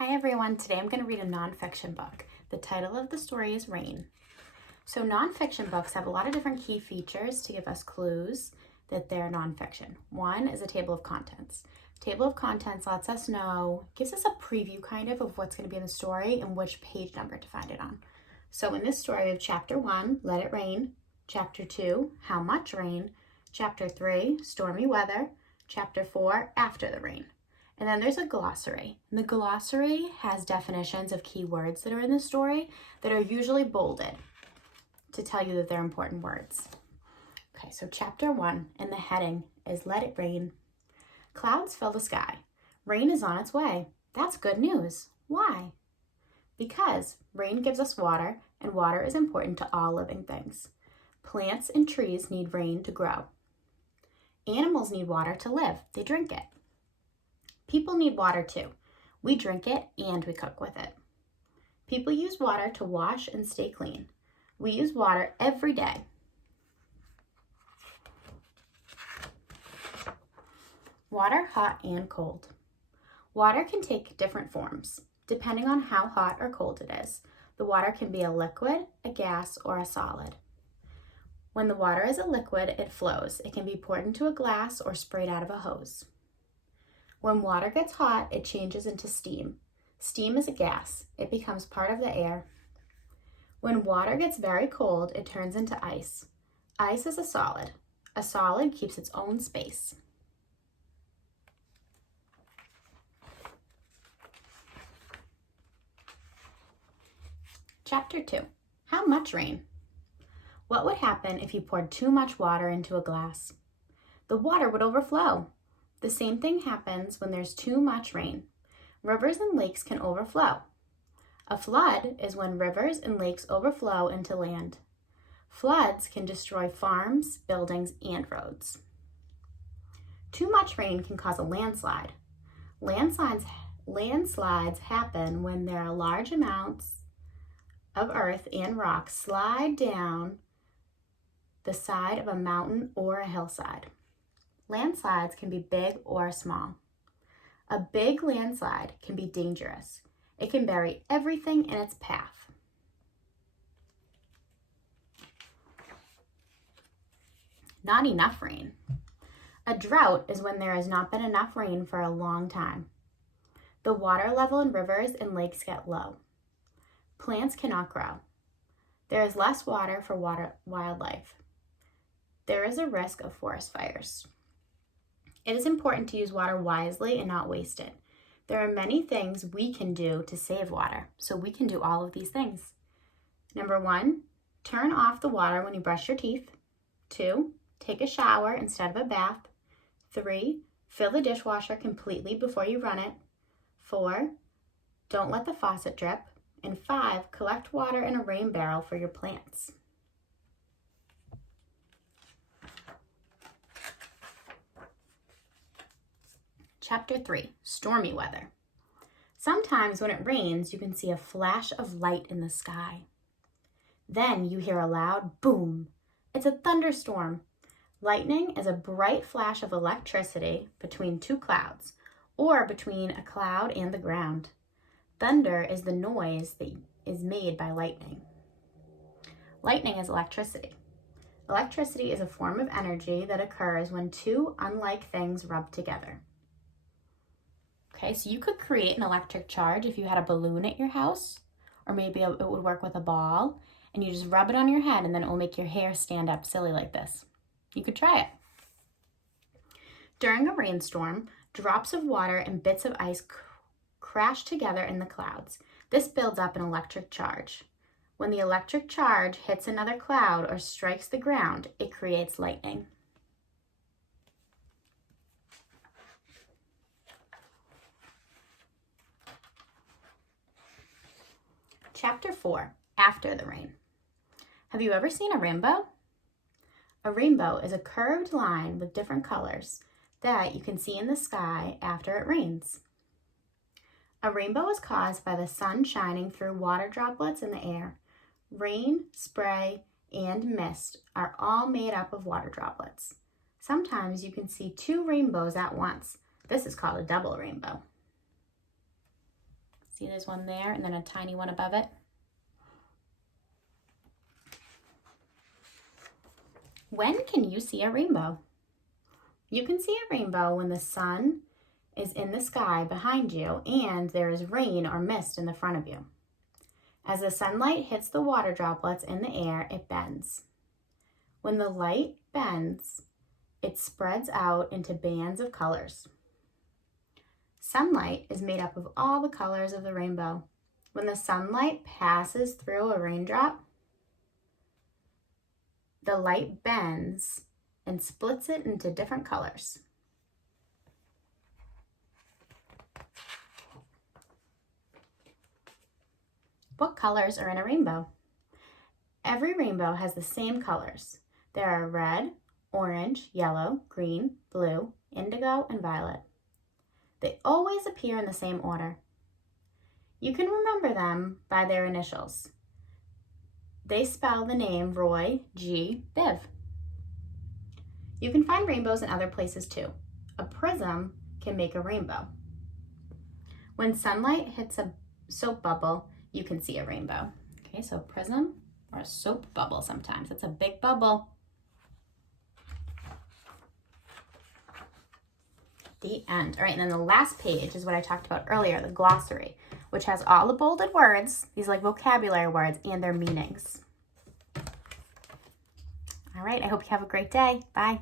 Hi everyone, today I'm going to read a nonfiction book. The title of the story is Rain. So nonfiction books have a lot of different key features to give us clues that they're nonfiction. One is a table of contents. Table of contents lets us know, gives us a preview kind of what's going to be in the story and which page number to find it on. So in this story we have Chapter 1, Let It Rain, Chapter 2, How Much Rain, Chapter 3, Stormy Weather, Chapter 4, After the Rain. And then there's a glossary. And the glossary has definitions of key words that are in the story that are usually bolded to tell you that they're important words. Okay, so Chapter 1, and the heading is Let It Rain. Clouds fill the sky. Rain is on its way. That's good news. Why? Because rain gives us water, and water is important to all living things. Plants and trees need rain to grow. Animals need water to live. They drink it. People need water too. We drink it and we cook with it. People use water to wash and stay clean. We use water every day. Water, hot and cold. Water can take different forms, depending on how hot or cold it is. The water can be a liquid, a gas, or a solid. When the water is a liquid, it flows. It can be poured into a glass or sprayed out of a hose. When water gets hot, it changes into steam. Steam is a gas. It becomes part of the air. When water gets very cold, it turns into ice. Ice is a solid. A solid keeps its own space. Chapter 2, How Much Rain? What would happen if you poured too much water into a glass? The water would overflow. The same thing happens when there's too much rain. Rivers and lakes can overflow. A flood is when rivers and lakes overflow into land. Floods can destroy farms, buildings, and roads. Too much rain can cause a landslide. Landslides happen when there are large amounts of earth and rocks slide down the side of a mountain or a hillside. Landslides can be big or small. A big landslide can be dangerous. It can bury everything in its path. Not enough rain. A drought is when there has not been enough rain for a long time. The water level in rivers and lakes get low. Plants cannot grow. There is less water for wildlife. There is a risk of forest fires. It is important to use water wisely and not waste it. There are many things we can do to save water, so we can do all of these things. Number 1, turn off the water when you brush your teeth. 2, take a shower instead of a bath. 3, fill the dishwasher completely before you run it. 4, don't let the faucet drip. And 5, collect water in a rain barrel for your plants. Chapter 3, Stormy Weather. Sometimes when it rains, you can see a flash of light in the sky. Then you hear a loud boom. It's a thunderstorm. Lightning is a bright flash of electricity between two clouds, or between a cloud and the ground. Thunder is the noise that is made by lightning. Lightning is electricity. Electricity is a form of energy that occurs when two unlike things rub together. Okay, so you could create an electric charge if you had a balloon at your house, or maybe it would work with a ball, and you just rub it on your head and then it will make your hair stand up silly like this. You could try it. During a rainstorm, drops of water and bits of ice crash together in the clouds. This builds up an electric charge. When the electric charge hits another cloud or strikes the ground, it creates lightning. Chapter 4, After the Rain. Have you ever seen a rainbow? A rainbow is a curved line with different colors that you can see in the sky after it rains. A rainbow is caused by the sun shining through water droplets in the air. Rain, spray, and mist are all made up of water droplets. Sometimes you can see 2 rainbows at once. This is called a double rainbow. See, there's one there and then a tiny one above it. When can you see a rainbow? You can see a rainbow when the sun is in the sky behind you and there is rain or mist in the front of you. As the sunlight hits the water droplets in the air, it bends. When the light bends, it spreads out into bands of colors. Sunlight is made up of all the colors of the rainbow. When the sunlight passes through a raindrop, the light bends and splits it into different colors. What colors are in a rainbow? Every rainbow has the same colors. There are red, orange, yellow, green, blue, indigo, and violet. They always appear in the same order. You can remember them by their initials. They spell the name Roy G. Biv. You can find rainbows in other places too. A prism can make a rainbow. When sunlight hits a soap bubble, you can see a rainbow. Okay, so prism or a soap bubble sometimes. It's a big bubble. The end. All right, and then the last page is what I talked about earlier, the glossary, which has all the bolded words, these like vocabulary words, and their meanings. All right, I hope you have a great day. Bye.